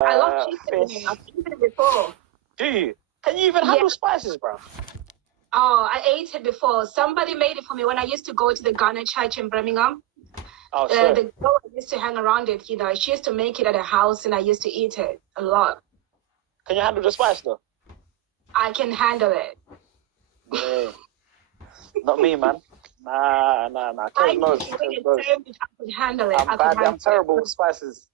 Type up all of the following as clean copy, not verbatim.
I love chicken. Fish. I've eaten it before. Do you? Can you even handle spices, bro? Oh, I ate it before. Somebody made it for me when I used to go to the Ghana church in Birmingham. Oh, sorry. The girl I used to hang around it, she used to make it at her house and I used to eat it a lot. Can you handle the spice, though? I can handle it. Yeah. Not me, man. Nah. I could handle it. I'm terrible with spices.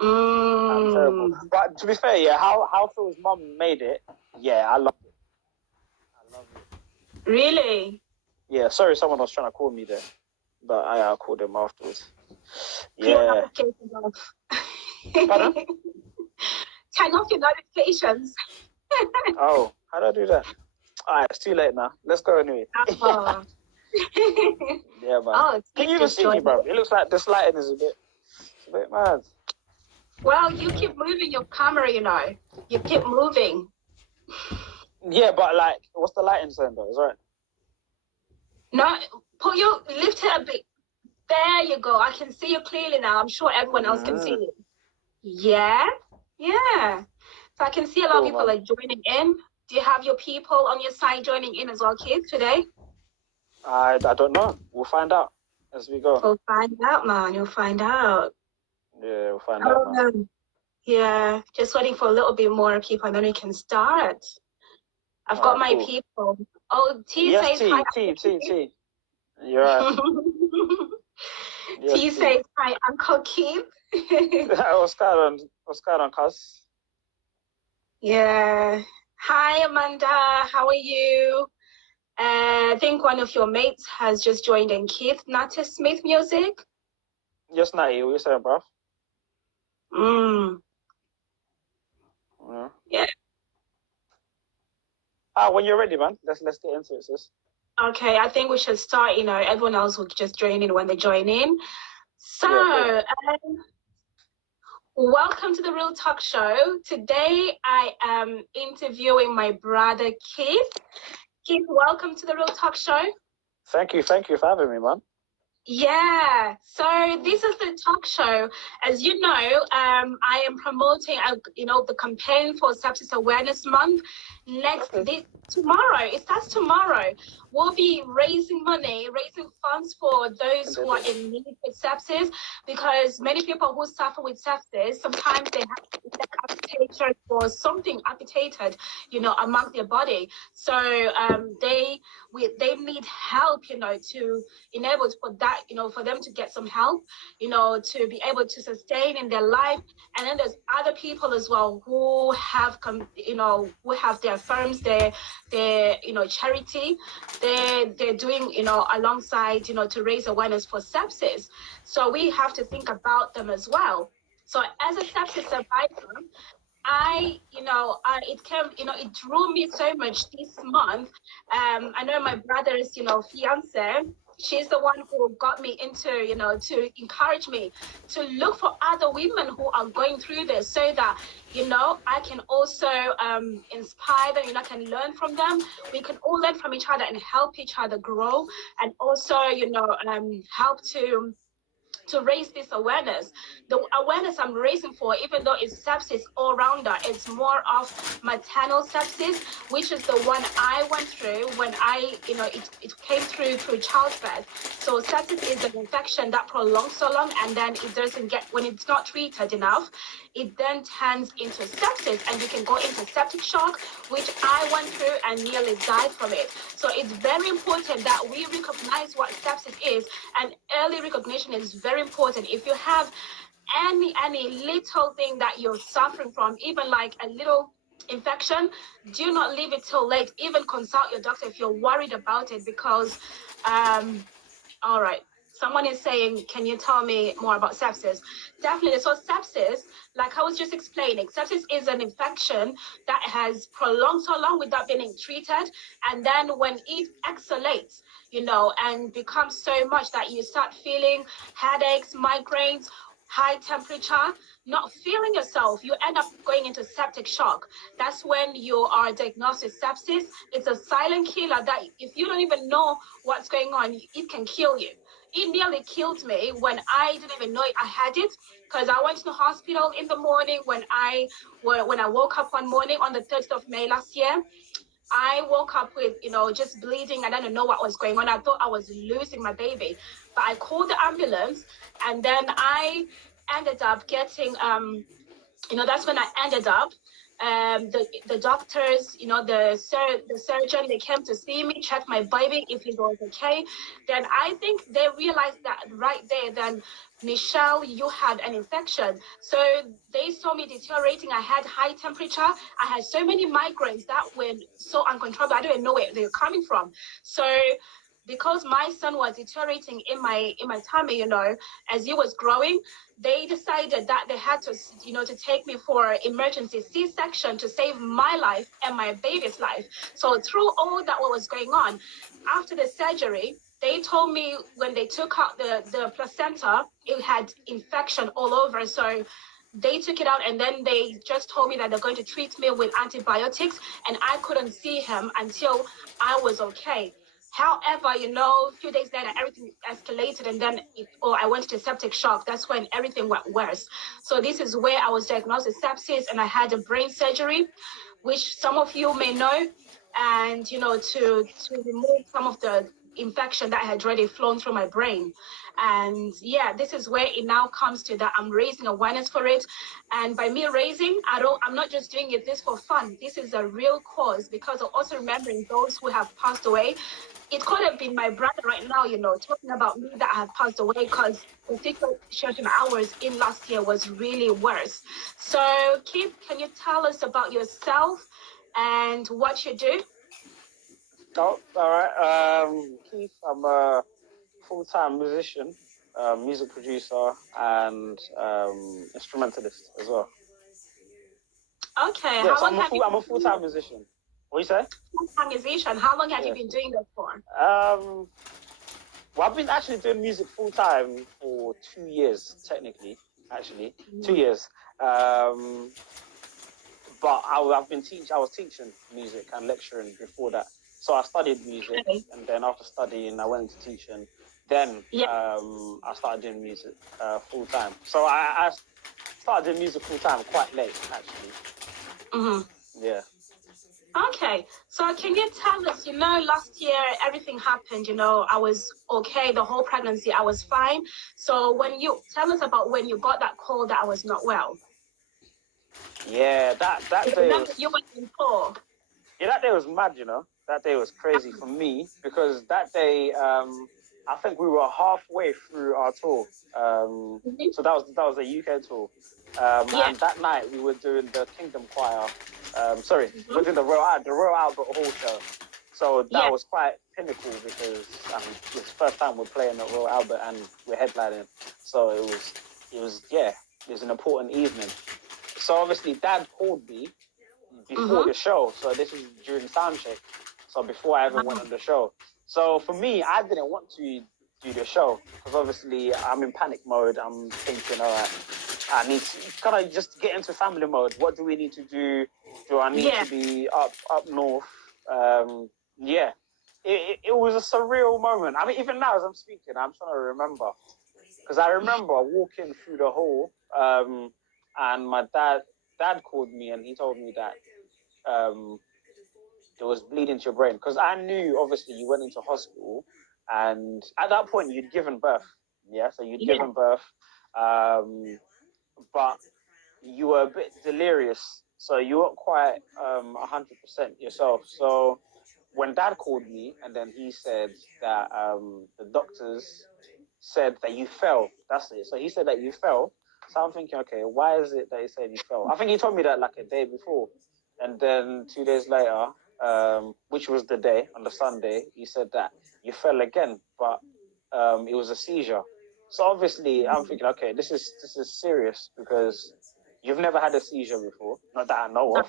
I'm terrible. But to be fair, yeah, how Phil's mum made it, yeah, I love it. Really? Yeah, sorry, someone was trying to call me there, but I called them afterwards. Yeah. Pardon? Turn off your notifications. Oh, how do I do that? All right, it's too late now. Let's go anyway. Oh. Yeah, man. Oh, can you even see me, bro? It looks like this lighting is a bit mad. Well, you keep moving your camera, You keep moving. Yeah, but like, what's the lighting saying though? Is right? No, lift it a bit. There you go. I can see you clearly now. I'm sure everyone else can see you. Yeah. So I can see a lot of people like joining in. Do you have your people on your side joining in as well, Keith, today? I don't know. We'll find out as we go. We'll find out, man. You'll find out. Yeah, we'll find out, man. Yeah, just waiting for a little bit more people and then we can start. I've got my people. Oh, T says hi. T. You're right. T says hi, Uncle Keith. What's going on, cuz? Yeah. Hi, Amanda. How are you? I think one of your mates has just joined in. Keith, Natty Smith music. Yes, Natty. What you saying, bro? Yeah. When you're ready, man. Let's get into it, sis. Okay, I think we should start. Everyone else will just join in when they join in. So, welcome to the Real Talk Show. Today, I am interviewing my brother, Keith. Keith, welcome to the Real Talk Show. Thank you for having me, man. Yeah, so this is the talk show. As you know, I am promoting, the campaign for Sepsis Awareness Month. Tomorrow, it starts tomorrow. We'll be raising funds for those who are in need with sepsis, because many people who suffer with sepsis, sometimes they have amputated or something amputated, among their body. So they need help, to enable for that, for them to get some help, to be able to sustain in their life. And then there's other people as well who have who have their firms, their charity, they're doing, alongside, to raise awareness for sepsis. So we have to think about them as well. So as a sepsis survivor, it drew me so much this month. I know my brother's, fiance, she's the one who got me into, to encourage me to look for other women who are going through this, so that, I can also inspire them, I can learn from them. We can all learn from each other and help each other grow, and also, help to raise this awareness. The awareness I'm raising for, even though it's sepsis all rounder, it's more of maternal sepsis, which is the one I went through when it came through childbirth. So sepsis is an infection that prolongs so long, and then it doesn't when it's not treated enough, it then turns into sepsis, and you can go into septic shock, which I went through and nearly died from it. So it's very important that we recognize what sepsis is, and early recognition is very important. If you have any little thing that you're suffering from, even like a little infection, do not leave it till late. Even consult your doctor if you're worried about it, because all right, someone is saying, can you tell me more about sepsis? Definitely. So sepsis, like I was just explaining, sepsis is an infection that has prolonged so long without being treated, and then when it escalates, and becomes so much that you start feeling headaches, migraines, high temperature, not feeling yourself, you end up going into septic shock. That's when you are diagnosed with sepsis. It's a silent killer that if you don't even know what's going on, it can kill you. it nearly killed me when I didn't even know I had it, because I went to the hospital in the morning when I woke up one morning on the 3rd of May last year. I woke up with, just bleeding. I didn't know what was going on. I thought I was losing my baby. But I called the ambulance, and then I ended up getting that's when I ended up. The doctors, the surgeon, they came to see me, check my baby if it was okay. Then I think they realized that right there. Then, Michelle, you had an infection. So they saw me deteriorating. I had high temperature. I had so many migraines that were so uncontrollable. I didn't know where they were coming from. So because my son was deteriorating in my tummy, as he was growing, they decided that they had to take me for emergency C-section to save my life and my baby's life. So through all that, what was going on, after the surgery, they told me when they took out the placenta, it had infection all over. So they took it out, and then they just told me that they're going to treat me with antibiotics, and I couldn't see him until I was okay. However, a few days later, everything escalated, and then I went to septic shock. That's when everything went worse. So this is where I was diagnosed with sepsis, and I had a brain surgery, which some of you may know, and to remove some of the infection that had already flown through my brain. And yeah, this is where it now comes to that I'm raising awareness for it. And by me raising, I'm not just doing this for fun. This is a real cause, because of also remembering those who have passed away. It could have been my brother right now, talking about me that have passed away, because the situation I was in last year was really worse. So, Keith, can you tell us about yourself and what you do? Oh, all right. Keith, I'm a full-time musician, music producer, and instrumentalist as well. Okay, Yeah, how so long have you I'm a been doing full-time musician. What you say? full-time musician? How long have you been doing this for? Well, I've been actually doing music full-time for 2 years, technically. Actually, 2 years. But I've been I was teaching music and lecturing before that. So I studied music, Okay. and then after studying, I went into teaching. Then Yeah. I started doing music full time. So I started doing music full time quite late, actually. Mm-hmm. Yeah. Okay, so can you tell us, last year everything happened, I was okay, the whole pregnancy, I was fine. So when you tell us about when you got that call that I was not well. Yeah, that day Remember, was you were in poor. yeah, that day was mad, That day was crazy for me because that day I think we were halfway through our tour. So that was a UK tour. Yeah. And that night we were doing the Kingdom Choir. We were doing the Royal Albert Hall show. So Yeah. that was quite pinnacle because it's the first time we're playing at Royal Albert and we're headlining. So it was an important evening. So obviously Dad called me before the show. So this was during sound check. So before I even went on the show. So for me, I didn't want to do the show because obviously I'm in panic mode. I'm thinking, all right, I need to kind of just get into family mode. What do we need to do? Do I need to be up north? Yeah. It was a surreal moment. I mean, even now as I'm speaking, I'm trying to remember because I remember walking through the hall, and my dad called me and he told me that there was bleeding to your brain because I knew obviously you went into hospital and at that point you'd given birth. Yeah, so you'd given birth, but you were a bit delirious, so you weren't quite 100% yourself. So when Dad called me and then he said that the doctors said that you fell. That's it. So he said that you fell. So I'm thinking, okay, why is it that he said you fell? I think he told me that like a day before. And then 2 days later, which was the day, on the Sunday, he said that you fell again, but it was a seizure. So obviously I'm thinking, okay, this is serious because you've never had a seizure before, not that I know of.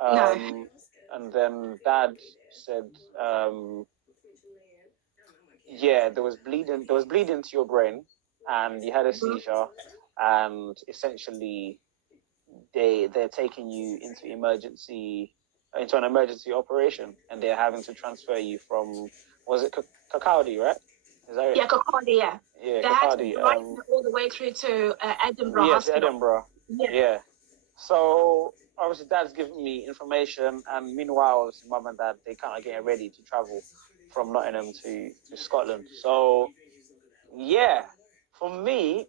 No. And then Dad said, yeah, there was bleeding to your brain, and you had a seizure, and essentially they're taking you into an emergency operation, and they're having to transfer you from was it Cacaldi, right? Is that it? Yeah, Kirkcaldy, yeah. Yeah, They had to Kirkcaldy. drive me all the way through to Edinburgh Yeah, to Hospital. Edinburgh. Yeah. Yeah. So obviously, Dad's giving me information, and meanwhile, obviously, Mum and Dad they kind of getting ready to travel from Nottingham to Scotland. So yeah, for me,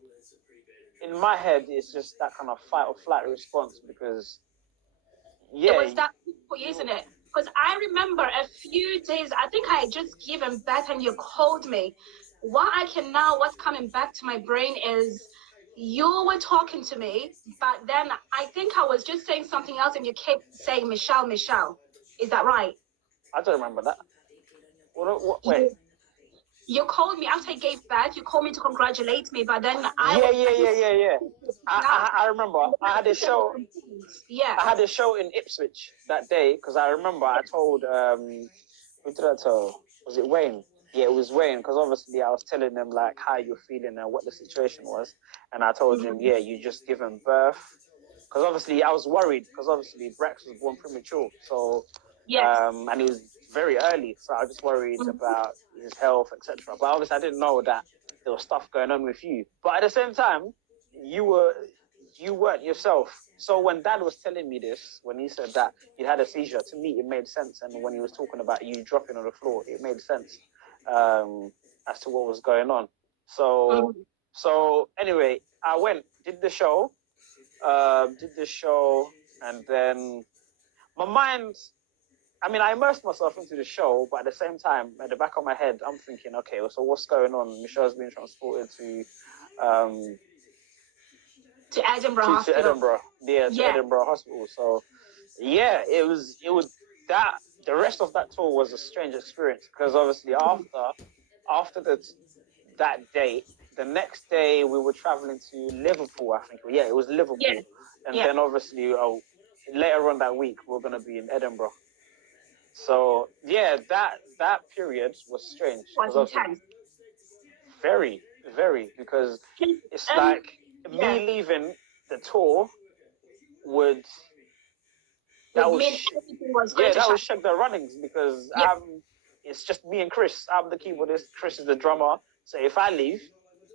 in my head, it's just that kind of fight or flight response because It yeah, was that for you, isn't it? Because I remember a few days, I think I had just given birth and you called me. What's coming back to my brain is you were talking to me, but then I think I was just saying something else and you kept saying Michelle, Michelle. Is that right? I don't remember that. Wait. You called me after I gave birth. You called me to congratulate me, but then I Yeah, was yeah, yeah, yeah, yeah. I remember. I had a show. Yeah. I had a show in Ipswich that day because I remember I told who did I tell? Was it Wayne? Yeah, it was Wayne because obviously I was telling them like how you're feeling and what the situation was, and I told him, yeah, you just given birth. Because obviously I was worried because obviously Brax was born premature, so Yes. and it was very early, so I was just worried about his health, etc. But obviously I didn't know that there was stuff going on with you. But at the same time, you weren't yourself. So when Dad was telling me this, when he said that you had a seizure, to me it made sense. And when he was talking about you dropping on the floor, it made sense as to what was going on. So anyway, I went, did the show, and then my mind. I mean, I immersed myself into the show, but at the same time, at the back of my head, I'm thinking, okay, so what's going on? Michelle's being transported um, to Edinburgh Hospital. Edinburgh, to Edinburgh Hospital. So yeah, it was that the rest of that tour was a strange experience because obviously after that day, the next day we were traveling to Liverpool. I think it was Liverpool, and then obviously later on that week we're gonna be in Edinburgh. So yeah, that period was strange. Was intense. Very, very, because it's like me leaving the tour would that would shake the runnings because it's just me and Chris. I'm the keyboardist, Chris is the drummer. So if I leave,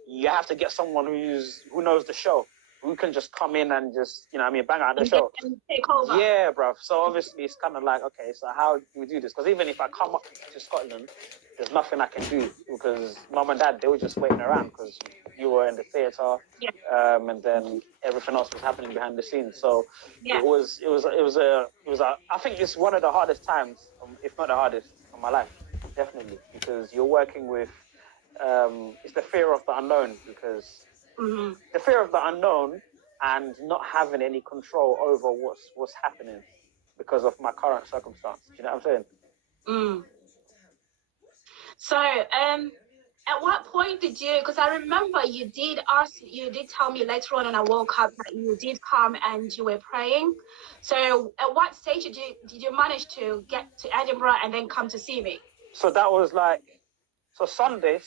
you have to get someone who knows the show, who can just come in and just bang out the show. And take over. Yeah, bruv. So obviously it's kind of like, okay, so how do we do this? Because even if I come up to Scotland, there's nothing I can do because Mum and Dad, they were just waiting around because you were in the theatre, and then everything else was happening behind the scenes. So it was I think it's one of the hardest times, if not the hardest, of my life, definitely, because you're working with it's the fear of the unknown because the fear of the unknown and not having any control over what's happening because of my current circumstance. Do you know what I'm saying? So, at what point did you? Because I remember you did tell me later on, and I woke up that you did come and you were praying. So, at what stage did you manage to get to Edinburgh and then come to see me? So that was like, Sunday.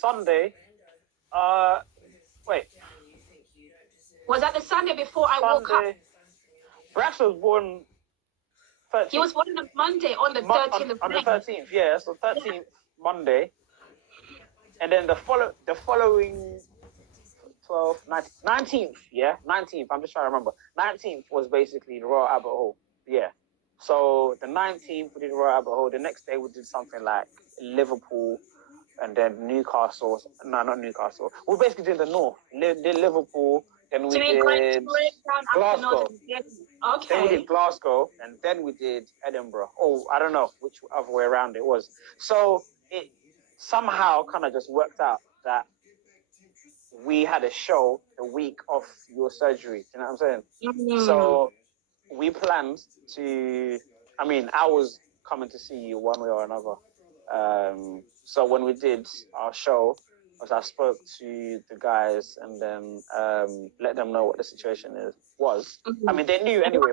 Wait. Was that the Sunday before I woke up? Brax was born 13th. He was born on Monday, on the 13th of May. On the 13th, yeah. So 13th, Monday. And then the following 12th, 19th, 19th, I'm just trying to remember. 19th was basically the Royal Albert Hall, yeah. So the 19th, we did Royal Albert Hall. The next day, we did something like Liverpool and then Newcastle. No, not Newcastle. We basically did the north. Did Liverpool, then we did Glasgow. Okay. Then we did Glasgow, and then we did Edinburgh. Oh, I don't know which other way around it was. So it somehow kind of just worked out that we had a show the week of your surgery. You know what I'm saying? So we planned to. I mean, I was coming to see you one way or another. So when we did our show, I spoke to the guys and then let them know what the situation was. I mean, they knew anyway.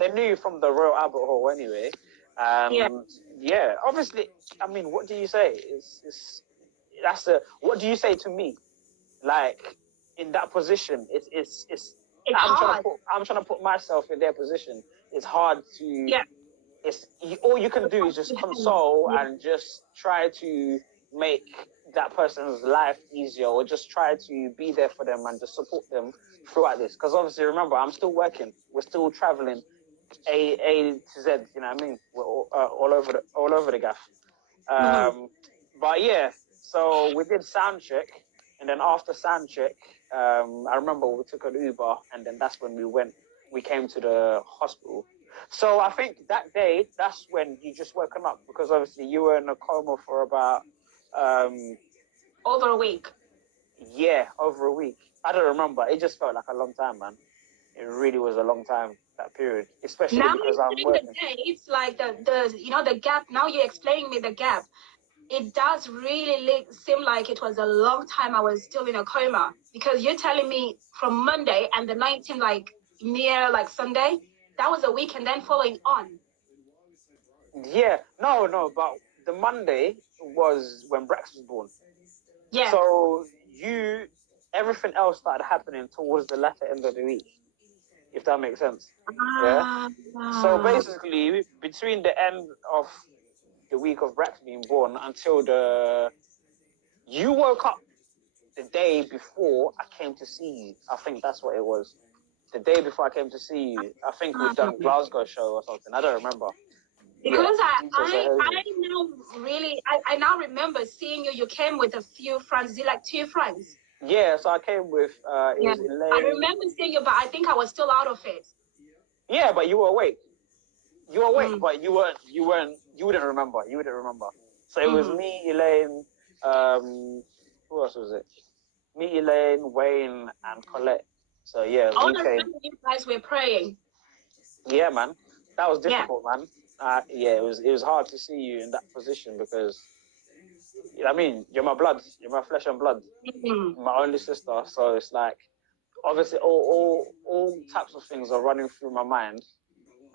They knew from the Royal Albert Hall anyway. Yeah. Obviously, I mean, what do you say? What do you say to me? Like in that position, it's hard. I'm trying to put myself in their position. It's hard to. All you can do is just console and just try to make that person's life easier, or just try to be there for them and just support them throughout this. Because obviously, remember, I'm still working. We're still traveling A to Z. You know what I mean? We're all over the gaff. Mhm. But yeah, so we did sound check, and then after sound check, I remember we took an Uber, and then that's when we came to the hospital. So I think that day, that's when you just woken up, because obviously you were in a coma for about, um, Over a week. yeah, over a week. I don't remember. It just felt like a long time, man. It really was a long time, that period, especially Now because you're I'm saying the working. dates, like the gap. Now you're explaining me the gap. It does really seem like it was a long time I was still in a coma, because you're telling me from Monday and the 19th, like near like Sunday, that was a week, and then following on. Yeah, no, but the Monday was when Brax was born. Yeah. So everything else started happening towards the latter end of the week, if that makes sense. Yeah. So Ah. basically, between the end of the week of Brax being born until you woke up the day before I came to see you. I think that's what it was. The day before I came to see you, I think we'd done Glasgow show or something. I don't remember. Yeah, Because details are hazy. I now really I now remember seeing you. You came with a few friends. Is it like two friends? Yeah, so I came with it Yeah. was I Elaine. remember seeing you, but I think I was still out of it. Yeah, but you were awake. You were awake, Mm. but you wouldn't remember. You wouldn't remember. So it was Mm-hmm. me, Elaine, who else was it? Me, Elaine, Wayne, and Colette. So yeah, All we I came. remember you guys were praying. Yeah, man, that was Yeah. difficult, man. Yeah, it was hard to see you in that position because I mean you're my blood, you're my flesh and blood, Mm-hmm. my only sister. So it's like obviously all types of things are running through my mind.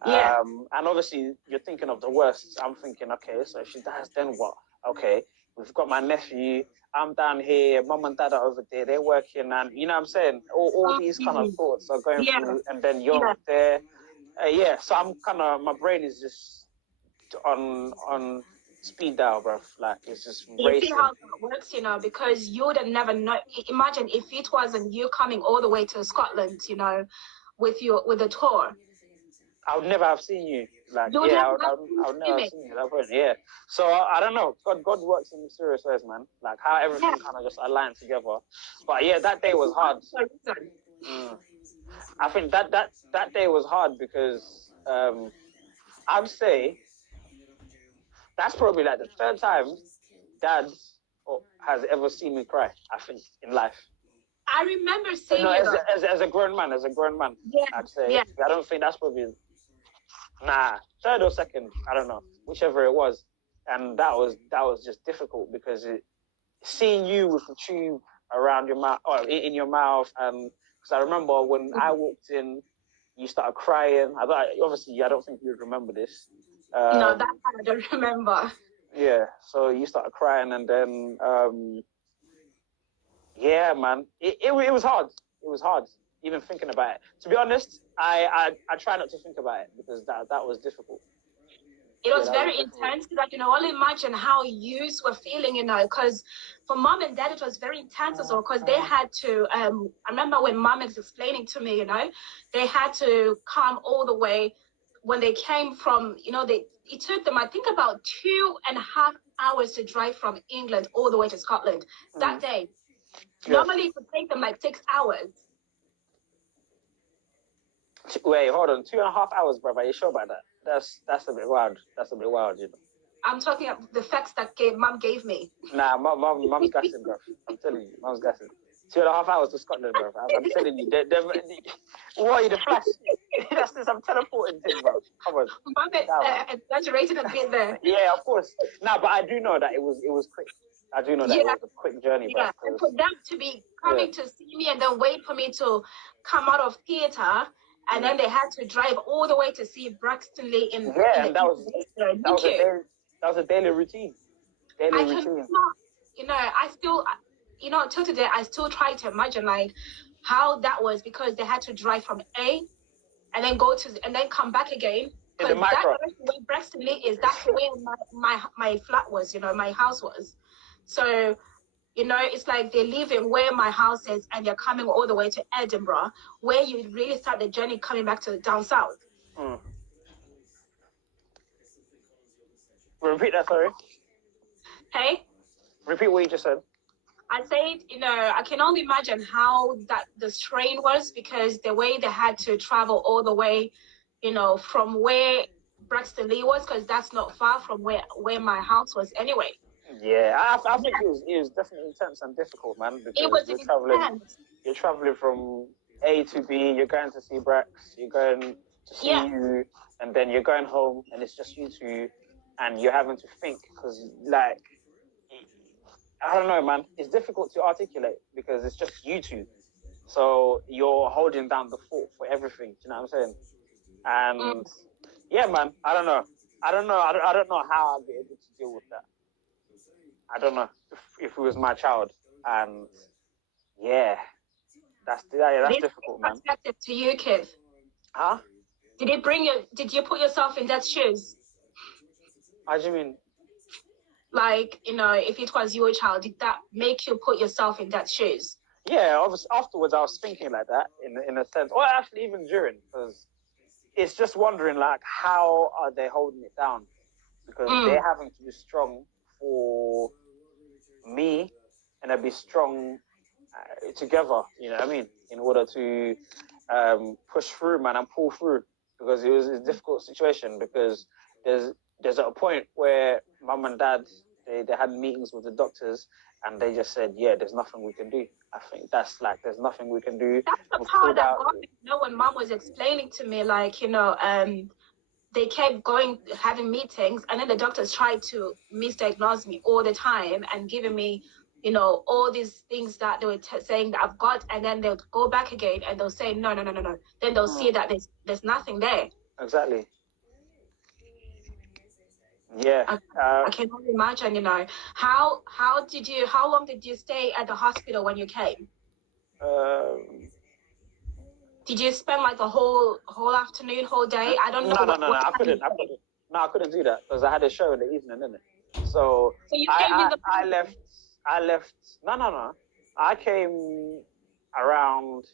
Yeah. And obviously you're thinking of the worst. I'm thinking, okay, so if she dies, then what? Okay, we've got my nephew. I'm down here. Mum and dad are over there. They're working, and you know what I'm saying. All these kind of Mm-hmm. thoughts are going Yeah. through, and then you're Yeah. there. Yeah, so I'm kind of my brain is just on speed dial, bro. Like it's just You see racing. how that works, because you would have never know. Imagine if it wasn't you coming all the way to Scotland, with a tour. I would never have seen you. Like, You would yeah, have I would never seen have it. seen you at that point. Yeah. So I don't know. God works in mysterious ways, man. Like how Yeah. everything kind of just aligned together. But yeah, that day was Everything hard. happens for a reason. Mm. I think that day was hard because I'd say that's probably like the third time Dad has ever seen me cry. I think in life. I remember No, seeing you though. as a grown man, Yeah. I'd say Yeah. I don't think that's probably third or second. I don't know, whichever it was. And that was just difficult because seeing you with the tube around your mouth or in your mouth, and because I remember when I walked in, you started crying. Obviously I don't think you would remember this. No, that Um, I don't remember. yeah, so you started crying, and then yeah, man, it was hard. It was hard even thinking about it. To be honest, I try not to think about it because that was difficult. It Yeah, was that was very difficult. intense. Like, only imagine how you were feeling, because for mom and dad, it was very intense as well, because they had to, I remember when mom was explaining to me, they had to come all the way when they came from, it took them, I think, about 2.5 hours to drive from England all the way to Scotland that Mm, day. yeah. Normally, it would take them like 6 hours. Wait, hold on. 2.5 hours, brother. Are you sure about that? That's a bit wild. That's a bit wild, you know. I'm talking about the facts that mom gave me. Nah, mom's gassing, bro. I'm telling you, mom's gassing. 2.5 hours to Scotland, bro. I'm telling you, what are you, the flash? That's this. I'm teleporting thing, bro. Come on, Mom down. exaggerated a bit there. Yeah, of course. Nah, but I do know that it was quick. I do know that it Yeah. was a quick journey, bro. Yeah, and for them to be Yeah, coming to see me and then wait for me to come out of theater, and mm. then they had to drive all the way to see Braxton Lee in Yeah, the and that was that was a UK. daily that was a daily routine. Daily I cannot, routine. I still, till today, I still try to imagine like how that was, because they had to drive from A and then and then come back again. In the Because that micro. direction where Braxton Lee is, that's where my flat was, my house was. So You know, it's like they're leaving where my house is and they're coming all the way to Edinburgh, where you really start the journey coming back to down south. Mm. Repeat that, sorry. Hey, Repeat what you just said. I said, you know, I can only imagine how that the strain was, because the way they had to travel all the way, you know, from where Braxton Lee was, because that's not far from where my house was anyway. Yeah, I think it was definitely intense and difficult, man, It because was intense. you're traveling from A to B, you're going to see Brax, you're going to see Yeah, you, and then you're going home, and it's just you two, and you're having to think, because, like, I don't know, man, it's difficult to articulate because it's just you two. So you're holding down the fort for everything, do you know what I'm saying? mm, And yeah, man, I don't know. I don't know how I'd be able to deal with that. I don't know if it was my child. And yeah, that's this difficult, man. perspective to you, Keith. Huh? Did you put yourself in that shoes? How do you mean? Like, you know, if it was your child, did that make you put yourself in that shoes? Yeah, obviously afterwards I was thinking like that in a sense, or actually even during, because it's just wondering like how are they holding it down, because Mm. they're having to be strong for me, and they'll be strong together. You know what I mean? In order to push through, man, and pull through, because it was a difficult situation. Because there's there's a point where mum and dad they had meetings with the doctors, and they just said, yeah, there's nothing we can do. I think that's like there's nothing we can do. That's the We've part pulled that out. got me, you know, when mom was explaining to me, like, you know, they kept going, having meetings, and then the doctors tried to misdiagnose me all the time and giving me, you know, all these things that they were saying that I've got, and then they'll go back again and they'll say, no, no, no, no, no. Then they'll see that there's nothing there. Exactly. Yeah. I, Uh, I can only imagine, you know, how long did you stay at the hospital when you came? um, Did you spend like the whole afternoon, whole day? I don't know no. what I time you couldn't. I came. couldn't. No, I couldn't do that because I had a show in the evening, didn't it? So So you came in the I morning. left. I left. No. I came around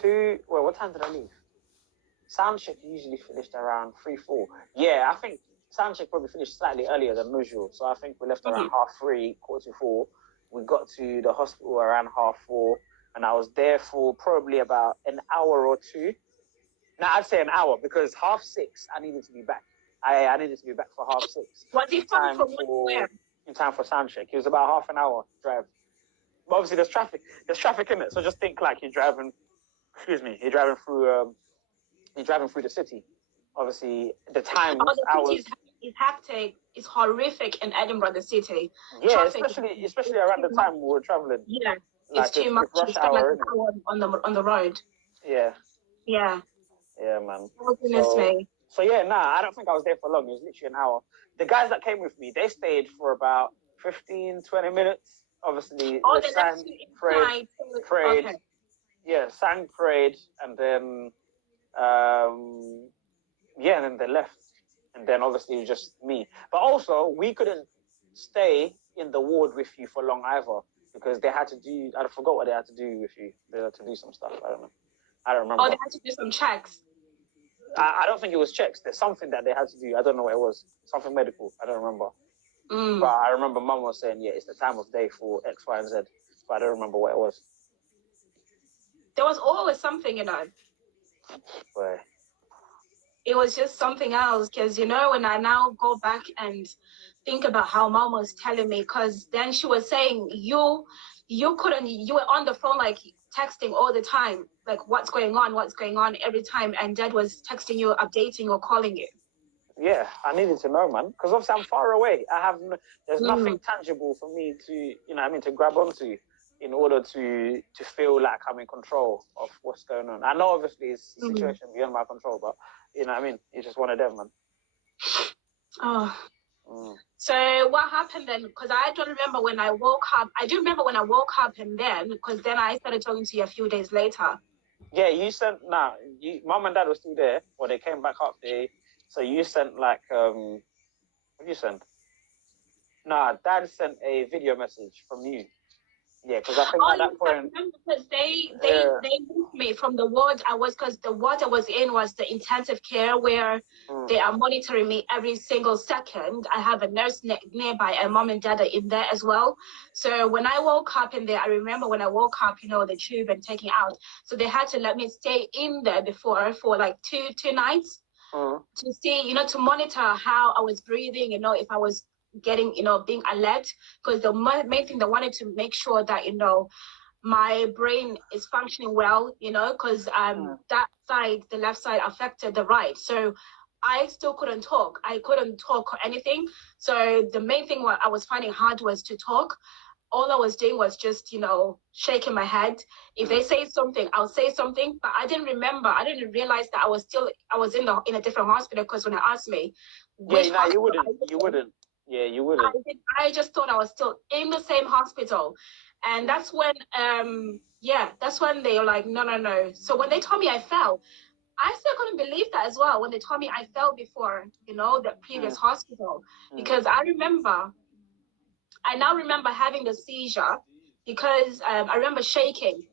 2. Well, what time did I leave? Soundcheck usually finished around 3, 4. Yeah, I think soundcheck probably finished slightly earlier than usual. So I think we left around Mhm. half 3, quarter to 4. We got to the hospital around half 4, and I was there for probably about an hour or two. Now I'd say an hour because half 6 I needed to be back. I needed to be back for half 6 Was in it from time what to for where? sound check. It was about half an hour drive. But obviously there's traffic. There's traffic in it. So just think like you're driving. Excuse me. You're driving through the city. Obviously the Oh, times the city hours. is hectic. It's horrific in Edinburgh, the city. Yeah, Traffic especially is around too the much. time we were traveling. Yeah, it's Like too much. it's You rush spend like hour, an isn't it? hour on the road. Yeah. Yeah. Yeah, man. Oh goodness So, me. so yeah, nah, I don't think I was there for long. It was literally an hour. The guys that came with me, they stayed for about 15, 20 minutes. Obviously, Oh, they they left sang, you prayed, inside. prayed. Okay. Yeah, sang, prayed, and then, um, yeah, and then they left. And then obviously it was just me. But also, we couldn't stay in the ward with you for long either because they had to do, I forgot what they had to do with you. They had to do some stuff. I don't know. I don't Oh, remember. they had to do some checks. I don't think it was checks. There's something that they had to do. I don't know what it was. Something medical. I don't remember. But Mm. I remember mum was saying, yeah, it's the time of day for X, Y, and Z. But I don't remember what it was. There was always something, you know. But It was just something else, because you know, when I now go back and think about how mom was telling me, because then she was saying you couldn't, you were on the phone like texting all the time, like what's going on every time, and dad was texting you, updating or calling you. yeah, I needed to know, man, because obviously I'm far away. There's Mm. nothing tangible for me to, to grab onto in order to feel like I'm in control of what's going on. I know obviously it's a Mm. situation beyond my control, but it's just one of them, man. Oh. Mm. So what happened then? Because I don't remember when I woke up. I do remember when I woke up, and then because then I started talking to you a few days later. Yeah, you sent mum and dad were still there, or they came back up. So you sent like what did you send? Nah, dad sent a video message from you. Yeah, because I think Oh, at that yes, I point, remember because yeah, they moved me from the ward I was, because the ward I was in was the intensive care where they are monitoring me every single second. I have a nurse nearby, and mom and dad are in there as well. So when I woke up in there, I remember when I woke up, the tube and taking out. So they had to let me stay in there before for like two nights to see, to monitor how I was breathing, if I was getting, being alert, because the main thing they wanted to make sure that, my brain is functioning well, because that side, the left side, affected the right. So I still couldn't talk. I couldn't talk or anything. So the main thing what I was finding hard was to talk. All I was doing was just, shaking my head. If they say something, I'll say something. But I didn't remember. I didn't realize that I was in a different hospital, because when they asked me which yeah, no, hospital you wouldn't. Yeah, you wouldn't. I just thought I was still in the same hospital. And that's when, that's when they were like, no, no, no. So when they told me I fell, I still couldn't believe that as well when they told me I fell before, the previous hospital. Because I now remember having the seizure because I remember shaking.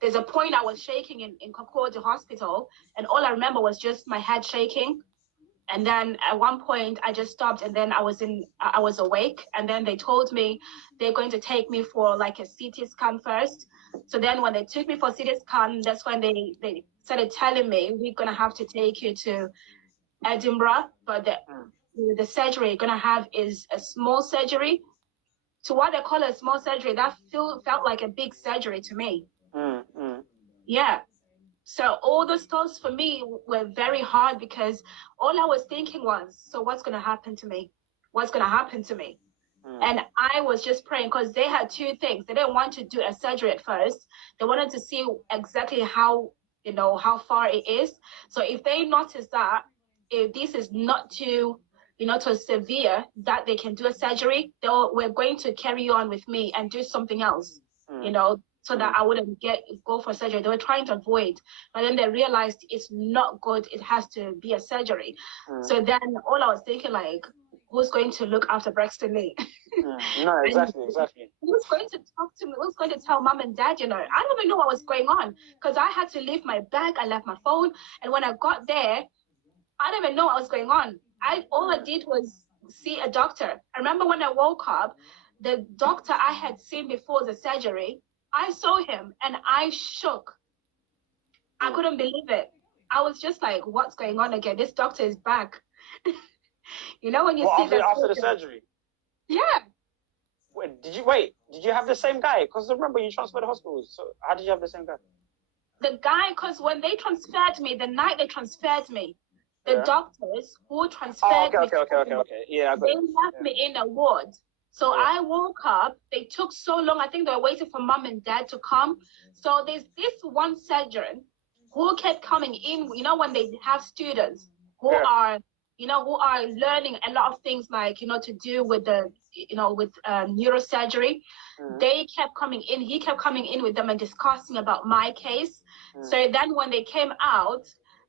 There's a point I was shaking in Concordia Hospital, and all I remember was just my head shaking. And then at one point I just stopped, and then I was awake, and then they told me they're going to take me for like a CT scan first. So then when they took me for CT scan, that's when they started telling me, we're going to have to take you to Edinburgh, but the surgery you're going to have is a small surgery. To what they call a small surgery, that felt like a big surgery to me. Yeah. So all those thoughts for me were very hard, because all I was thinking was, so what's going to happen to me? What's going to happen to me? And I was just praying, because they had two things. They didn't want to do a surgery at first. They wanted to see exactly how far it is. So if they notice that, if this is not too, too severe, that they can do a surgery, we're going to carry on with me and do something else, so that I wouldn't go for surgery. They were trying to avoid, but then they realized it's not good. It has to be a surgery. So then all I was thinking, like, who's going to look after Braxton Lee? No, exactly. Who's going to talk to me? Who's going to tell mom and dad? I don't even know what was going on, because I had to leave my bag. I left my phone, and when I got there, I didn't even know what was going on. All I did was see a doctor. I remember when I woke up, the doctor I had seen before the surgery, I saw him and I shook. I couldn't believe it. I was just like, what's going on again? This doctor is back. When you see that after the surgery? Yeah. Did you have the same guy? Because remember, you transferred to hospitals. So how did you have the same guy? The guy, because when they transferred me, the night they transferred me, the doctors who transferred me, okay. Yeah, they left me in a ward. So I woke up. They took so long. I think they were waiting for mom and dad to come. So there's this one surgeon who kept coming in. When they have students who are, who are learning a lot of things, like, to do with with neurosurgery. They kept coming in. He kept coming in with them and discussing about my case. So then when they came out,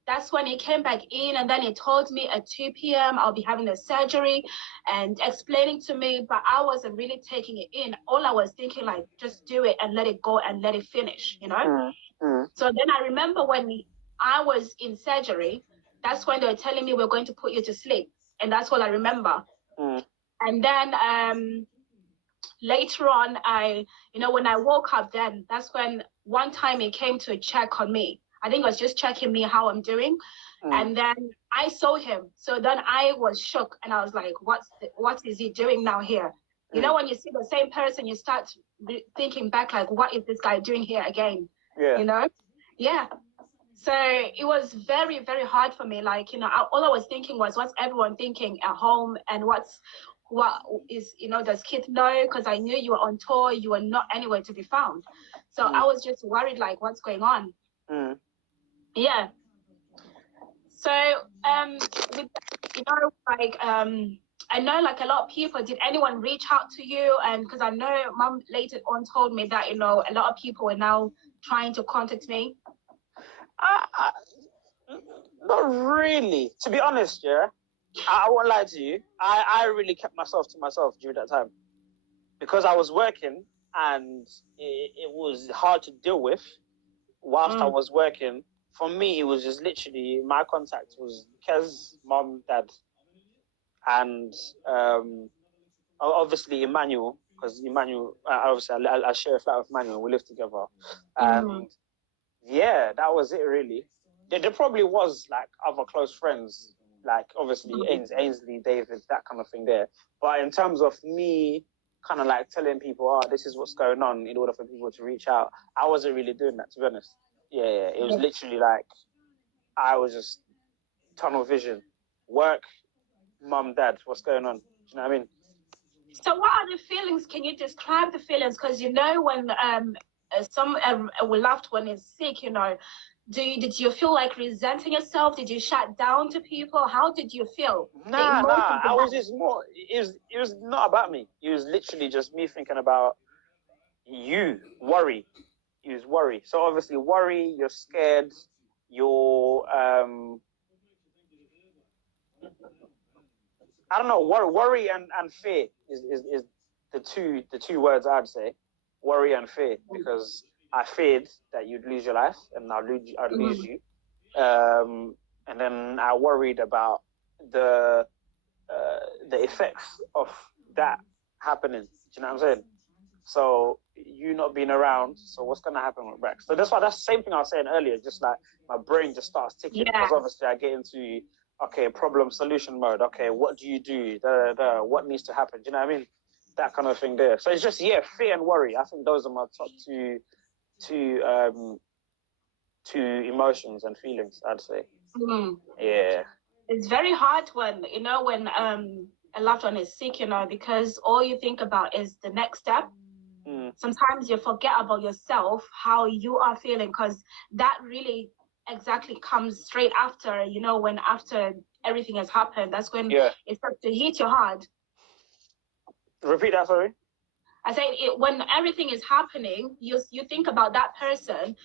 that's when he came back in, and then he told me at 2 p.m. I'll be having the surgery and explaining to me, but I wasn't really taking it in. All I was thinking, like, just do it and let it go and let it finish, So then I remember when I was in surgery, that's when they were telling me, we're going to put you to sleep. And that's all I remember. And then later on, when I woke up, then that's when one time he came to check on me. I think he was just checking me how I'm doing. And then I saw him. So then I was shook, and I was like, what is he doing now here? When you see the same person, you start thinking back, like, what is this guy doing here again? Yeah. Yeah. So it was very, very hard for me. Like, all I was thinking was, what's everyone thinking at home, and what is, does Kit know? Because I knew you were on tour, you were not anywhere to be found. So I was just worried, like, what's going on? Yeah. So, with, I know, like, a lot of people, did anyone reach out to you? And because I know mom later on told me that, a lot of people are now trying to contact me. Not really. To be honest, I won't lie to you. I really kept myself to myself during that time, because I was working. and it was hard to deal with whilst I was working. For me, it was just literally my contact was Kez, mom, dad, and obviously Emmanuel, because Emmanuel, obviously I share a flat with Emmanuel. We live together, and yeah, that was it really. There probably was like other close friends, like obviously Ainsley, David, that kind of thing there. But in terms of me kind of like telling people, oh, this is what's going on in order for people to reach out, I wasn't really doing that, to be honest. Yeah, it was literally like I was just tunnel vision, work, mum, dad, what's going on? Do you know what I mean? So what are the feelings? Can you describe the feelings? Because you know when some loved one is sick, you know, did you feel like resenting yourself? Did you shut down to people? How did you feel? Nah. I was just more. It was not about me. It was literally just me thinking about you. Worry. It was worry. So obviously, worry. You're scared. You're I don't know. Worry and fear is the two words I'd say. Worry and fear, because I feared that you'd lose your life and I'd lose you. And then I worried about the the effects of that happening. Do you know what I'm saying? So you not being around, so what's gonna happen with Rex? So that's the same thing I was saying earlier. Just like my brain just starts ticking because obviously I get into problem solution mode. Okay, what do you do? What needs to happen? Do you know what I mean? That kind of thing there. So it's just fear and worry. I think those are my top two two emotions and feelings, I'd say. Yeah. It's very hard when a loved one is sick, you know, because all you think about is the next step. Sometimes you forget about yourself, how you are feeling, because that really exactly comes straight after, you know, when after everything has happened, that's when it starts to hit you hard. Repeat that, sorry. I say when everything is happening, you think about that person,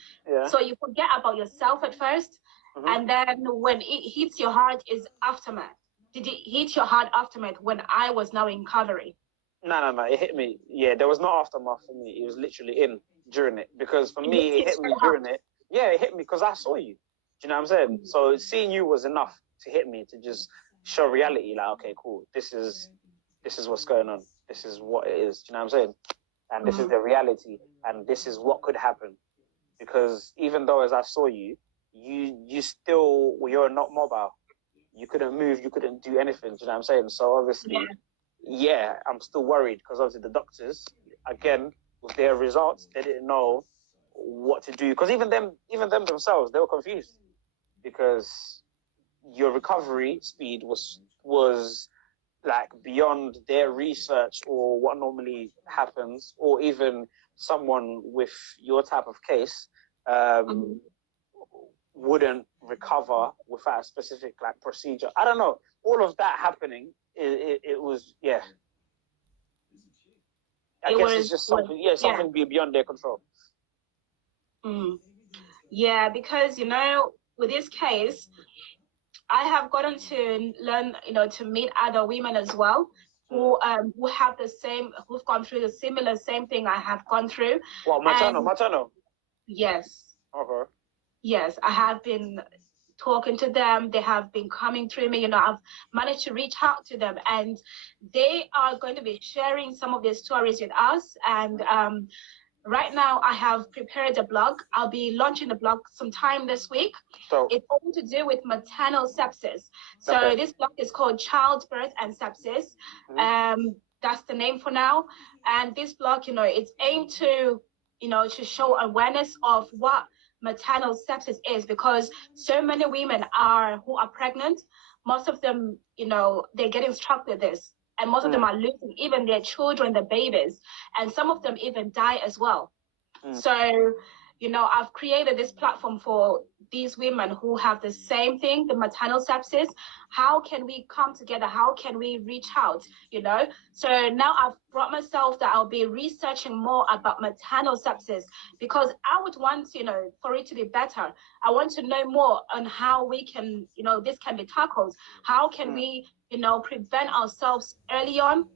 so you forget about yourself at first, and then when it hits your heart is aftermath. Did it hit your heart aftermath when I was now in recovery? No. It hit me. Yeah, there was no aftermath for me. It was literally during it. Because for me, it hit me during it. Yeah, it hit me because I saw you. Do you know what I'm saying? So seeing you was enough to hit me, to just show reality. Like, okay, cool. This is what's going on. This is what it is. Do you know what I'm saying? And this is the reality. And this is what could happen. Because even though as I saw you, you still, you're not mobile. You couldn't move. You couldn't do anything. Do you know what I'm saying? So obviously, I'm still worried because obviously the doctors, again, with their results, they didn't know what to do. Because even them themselves, they were confused because your recovery speed was like beyond their research or what normally happens, or even someone with your type of case wouldn't recover without a specific like procedure. I don't know. All of that happening, it was I guess it's just something. Something beyond their control. Yeah, because you know, with this case, I have gotten to learn, you know, to meet other women as well who have the same, who've gone through the same thing I have gone through. Well, maternal. Yes. Okay. Yes, I have been talking to them. They have been coming through me. You know, I've managed to reach out to them, and they are going to be sharing some of their stories with us. And right now, I have prepared a blog. I'll be launching the blog sometime this week. So it's all to do with maternal sepsis. So this blog is called Childbirth and Sepsis. That's the name for now. And this blog, you know, it's aimed to, you know, to show awareness of what maternal sepsis is, because so many women who are pregnant, most of them, you know, they're getting struck with this. And most of them are losing even their children, the babies. And some of them even die as well. So, you know, I've created this platform for these women who have the same thing, the maternal sepsis. How can we come together? How can we reach out, you know? So now I've brought myself that I'll be researching more about maternal sepsis, because I would want, you know, for it to be better. I want to know more on how we can, you know, this can be tackled. How can we, you know, prevent ourselves early on?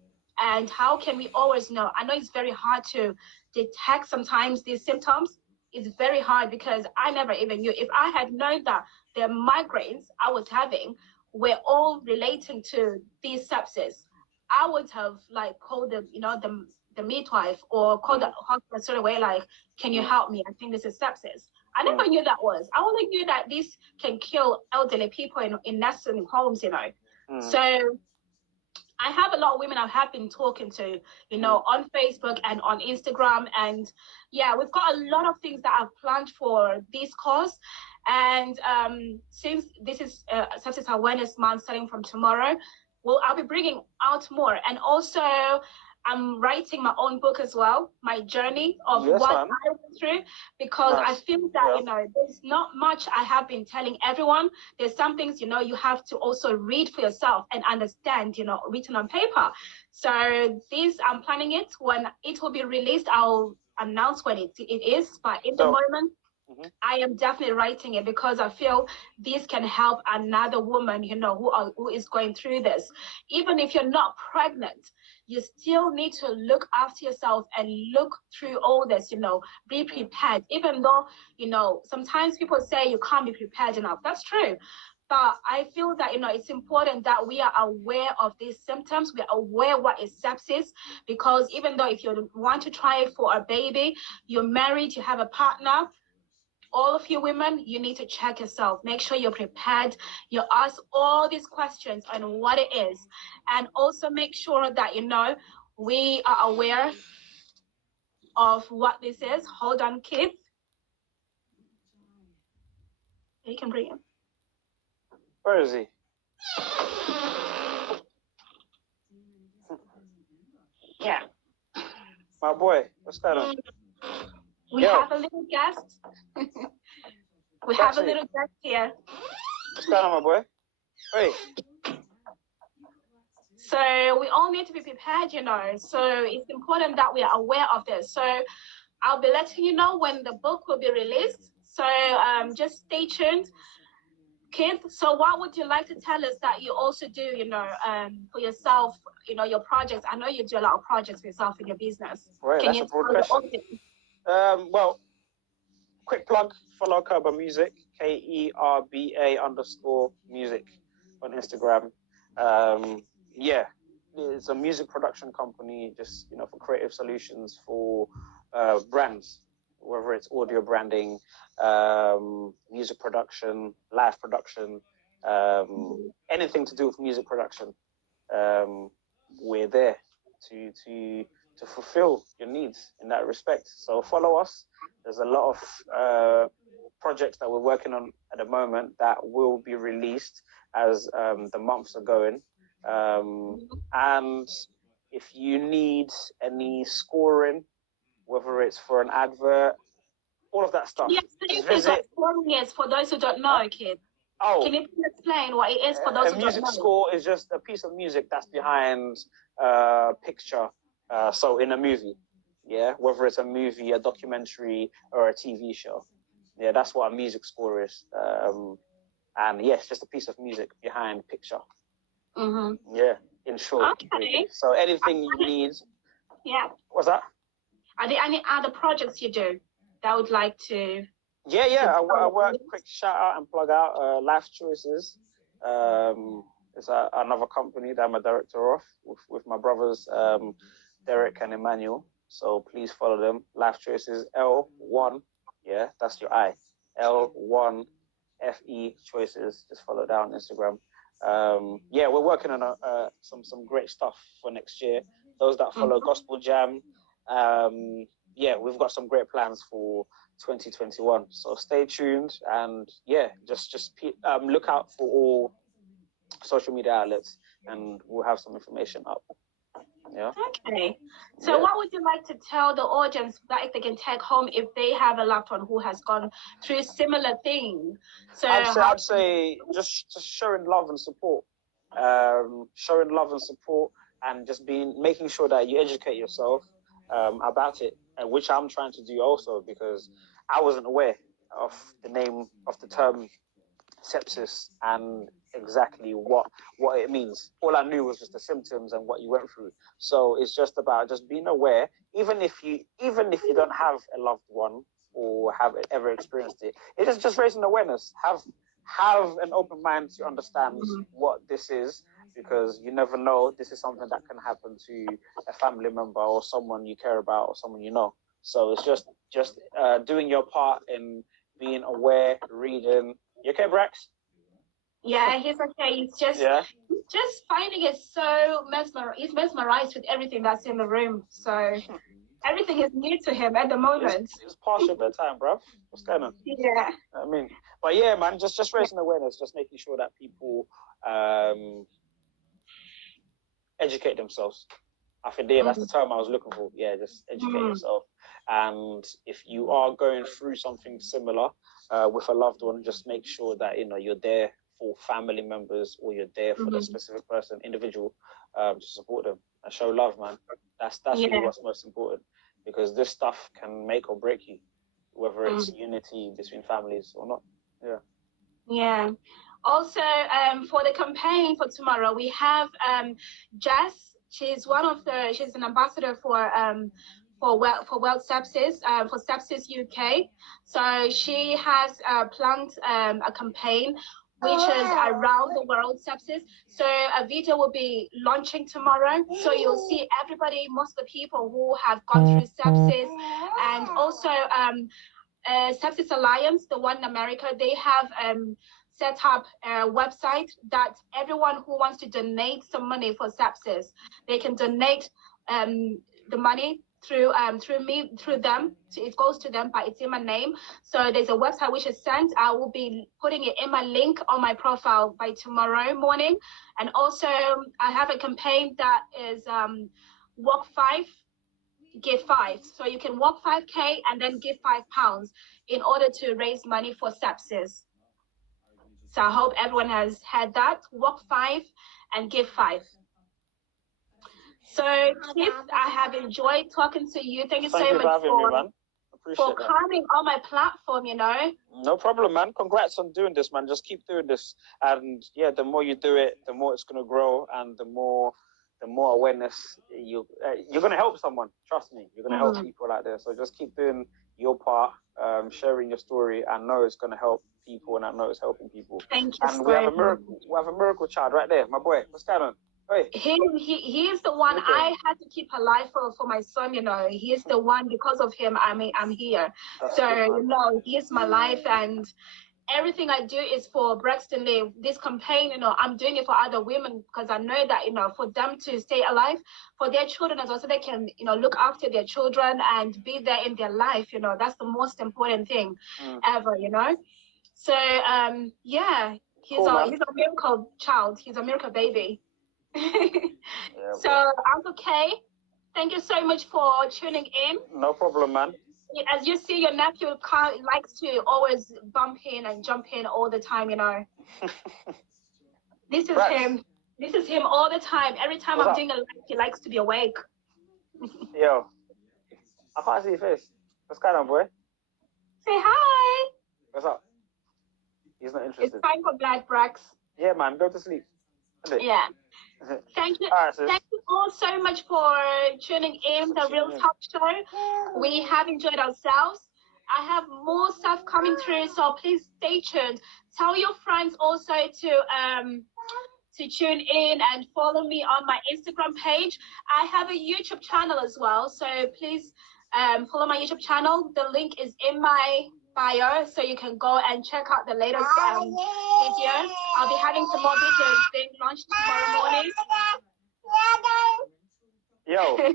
And how can we always know? I know it's very hard to detect sometimes these symptoms, it's very hard because I never even knew. If I had known that the migraines I was having were all relating to these sepsis, I would have like called the the midwife or called the hospital straight away. Like, can you help me? I think this is sepsis. I never knew that was. I only knew that this can kill elderly people in nursing homes. So I have a lot of women I have been talking to, on Facebook and on Instagram. And yeah, we've got a lot of things that I've planned for this cause. And since this is Sepsis Awareness Month starting from tomorrow, well, I'll be bringing out more. And also, I'm writing my own book as well, my journey of what I went through, because I feel that, there's not much I have been telling everyone. There's some things, you have to also read for yourself and understand, written on paper. So this, I'm planning it. When it will be released, I'll announce when it is. But in the moment, I am definitely writing it because I feel this can help another woman, who is going through this. Even if you're not pregnant, you still need to look after yourself and look through all this, be prepared. Even though, sometimes people say you can't be prepared enough. That's true. But I feel that, it's important that we are aware of these symptoms. We are aware what is sepsis, because even though if you want to try for a baby, you're married, you have a partner, all of you women, you need to check yourself. Make sure you're prepared. You ask all these questions on what it is. And also make sure that, we are aware of what this is. Hold on, kids. You can bring him. Where is he? Yeah. My boy, what's going on? We have a little guest. We have a little guest here. What's going on, my boy? Hey. So we all need to be prepared, So it's important that we are aware of this. So I'll be letting you know when the book will be released. So just stay tuned. Kid, so what would you like to tell us that you also do, for yourself, your projects? I know you do a lot of projects for yourself in your business. Right, Can that's you a broad question. Well, quick plug, follow Kerba Music, KERBA_music on Instagram. Yeah, it's a music production company, just, for creative solutions for brands, whether it's audio branding, music production, live production, anything to do with music production. We're there to fulfill your needs in that respect. So follow us. There's a lot of projects that we're working on at the moment that will be released as the months are going. And if you need any scoring, whether it's for an advert, all of that stuff. Yes, please visit. Scoring is for those who don't know, kid. Oh, can you explain what it is for those who don't know? A music score is just a piece of music that's behind a picture. So in a movie, whether it's a movie, a documentary, or a TV show, that's what a music score is. And yes, just a piece of music behind picture. Yeah, in short. Okay. Really. So anything you need. Yeah. What's that? Are there any other projects you do that would like to? Yeah. I work. Quick shout out and plug out Life Choices. It's another company that I'm a director of with my brothers Derek and Emmanuel. So please follow them. Life Choices L1. Yeah, that's your I. L1 FE Choices. Just follow that on Instagram. We're working on some great stuff for next year. Those that follow Gospel Jam, we've got some great plans for 2021. So stay tuned and just look out for all social media outlets, and we'll have some information up. Yeah. Okay. So what would you like to tell the audience that they can take home if they have a loved one who has gone through similar things? So I'd say just showing love and support. Showing love and support, and just making sure that you educate yourself about it, which I'm trying to do also, because I wasn't aware of the name of the term sepsis and exactly what it means. All I knew was just the symptoms and what you went through. So it's just about just being aware, even if you don't have a loved one or have ever experienced it. It is just raising awareness. Have an open mind to understand what this is, because you never know. This is something that can happen to a family member or someone you care about or someone you know. So it's just doing your part in being aware, reading. You okay, Brax? Yeah, he's okay. He's just finding it so he's mesmerized with everything that's in the room. So everything is new to him at the moment. It's past your bedtime, bro. What's going on? Yeah. I mean, but yeah, man, just raising awareness, just making sure that people educate themselves. I think that's the term I was looking for. Yeah, just educate yourself. And if you are going through something similar with a loved one, just make sure that you're there for family members, or you're there for the specific person, individual, to support them and show love, man. That's really what's most important, because this stuff can make or break you, whether it's unity between families or not. Yeah. Yeah. Also, for the campaign for tomorrow, we have Jess. She's an ambassador for World Sepsis, for Sepsis UK. So she has planned a campaign which is around the world sepsis. So a video will be launching tomorrow. So you'll see everybody, most of the people who have gone through sepsis, and also Sepsis Alliance, the one in America, they have set up a website that everyone who wants to donate some money for sepsis, they can donate the money through them. So it goes to them, but it's in my name. So there's a website which is sent. I will be putting it in my link on my profile by tomorrow morning. And also I have a campaign that is Walk 5, Give 5. So you can walk 5K and then give £5 in order to raise money for sepsis. So I hope everyone has had that. Walk 5 and give 5. So Keith, I have enjoyed talking to you. Thank you so much for coming on my platform, No problem, man. Congrats on doing this, man. Just keep doing this. And yeah, the more you do it, the more it's going to grow, and the more awareness you're going to help someone. Trust me, you're going to help people out there. So just keep doing your part, sharing your story. I know it's going to help people, and I know it's helping people. Thank you. And we have a miracle child right there, my boy. What's going on? He is the one I had to keep alive for my son. He is the one. Because of him, I'm here. That's so he is my life, and everything I do is for Braxton Lee. This campaign, I'm doing it for other women, because I know that for them to stay alive, for their children as well, so they can look after their children and be there in their life. That's the most important thing ever. So yeah, he's a miracle child. He's a miracle baby. So Uncle K, thank you so much for tuning in. No problem, man. As you see, your nephew likes to always bump in and jump in all the time. This is him. This is him all the time. Every time I'm doing a live, he likes to be awake. Yo, I can't see your face. What's going on, boy? Say hi. What's up? He's not interested. It's time for Black Brax. Yeah, man, go to sleep. Yeah. Thank you. Thank you all so much for tuning in the Real Talk Show. We have enjoyed ourselves. I have more stuff coming through, so please stay tuned. Tell your friends also to tune in and follow me on my Instagram page. I have a YouTube channel as well, so please follow my YouTube channel. The link is in my bio, so you can go and check out the latest video. I'll be having some more videos being launched tomorrow morning. Yo.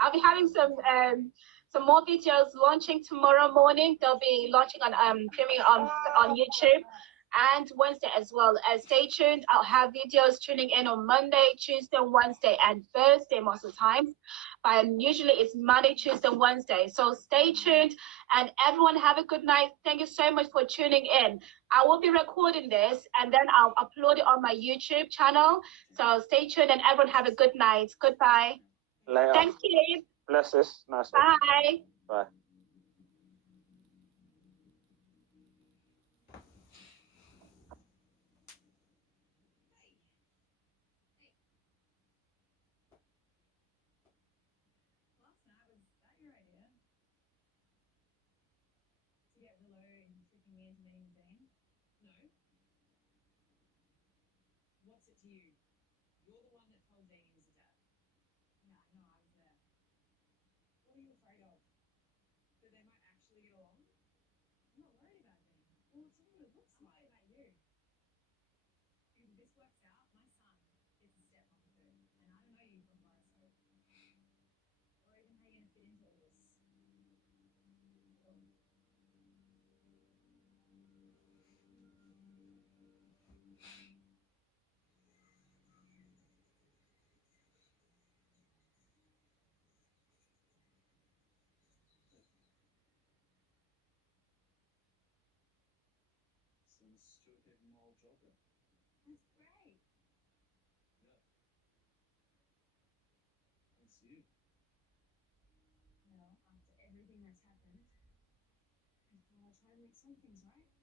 I'll be having some more videos launching tomorrow morning. They'll be launching on premiering on YouTube and Wednesday as well. Stay tuned. I'll have videos tuning in on Monday, Tuesday, Wednesday, and Thursday most of the time. But usually it's Monday, Tuesday, Wednesday. So stay tuned, and everyone have a good night. Thank you so much for tuning in. I will be recording this, and then I'll upload it on my YouTube channel. So stay tuned, and everyone have a good night. Goodbye. Later. Thanks, Keith. Bless us. Nice. Bye. Bye. Bye. it to you. You're the one that told Dean he was a dad. Yeah, I know, I was there. What are you afraid of? That they might actually get along? I'm not worried about Dean. Well, it's not what it looks I'm like. worried about you. Because if this works out, my son gets a stepmom too. And I don't know you from Horoscope. Or even how you're going to fit into all this. Well, Since Stuart gave him my old job then. that's great. Yeah. Thanks to you. Well, after everything that's happened, I thought I'd try to make some things right.